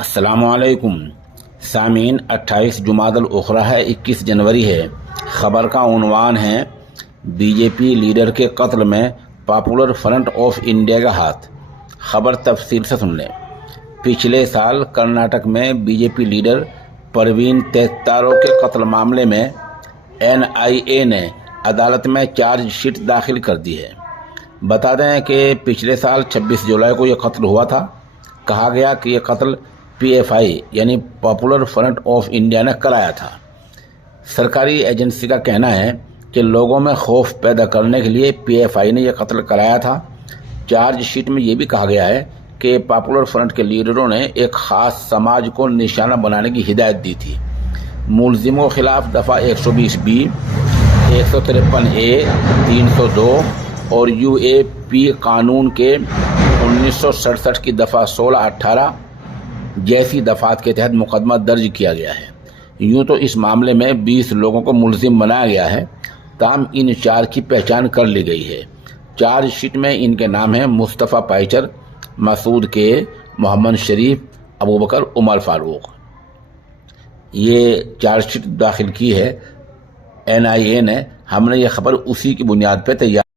السلام علیکم سامعین، 28 جمادی الاخری ہے، 21 جنوری ہے۔ خبر کا عنوان ہے بی جے پی لیڈر کے قتل میں پاپولر فرنٹ آف انڈیا کا ہاتھ۔ خبر تفصیل سے سن لیں۔ پچھلے سال کرناٹک میں B J P leader Praveen Nettaru کے قتل معاملے میں این آئی اے نے عدالت میں چارج شیٹ داخل کر دی ہے۔ بتا دیں کہ پچھلے سال 26 جولائی کو یہ قتل ہوا تھا۔ کہا گیا کہ یہ قتل پی ایف آئی یعنی پاپولر فرنٹ آف انڈیا نے کرایا تھا۔ سرکاری ایجنسی کا کہنا ہے کہ لوگوں میں خوف پیدا کرنے کے لیے پی ایف آئی نے یہ قتل کرایا تھا۔ چارج شیٹ میں یہ بھی کہا گیا ہے کہ پاپولر فرنٹ کے لیڈروں نے ایک خاص سماج کو نشانہ بنانے کی ہدایت دی تھی۔ ملزموں کے خلاف دفعہ 120 بی، 153 اے، 302 اور یو اے پی قانون کے 1967 کی دفعہ 16، 18 جیسی دفعات کے تحت مقدمہ درج کیا گیا ہے۔ یوں تو اس معاملے میں 20 لوگوں کو ملزم بنایا گیا ہے، تاہم ان 4 کی پہچان کر لی گئی ہے۔ چارج شیٹ میں ان کے نام ہیں مصطفیٰ پائچر، مسعود کے، محمد شریف، ابوبکر، عمر فاروق۔ یہ چارج شیٹ داخل کی ہے این آئی اے نے۔ ہم نے یہ خبر اسی کی بنیاد پہ تیار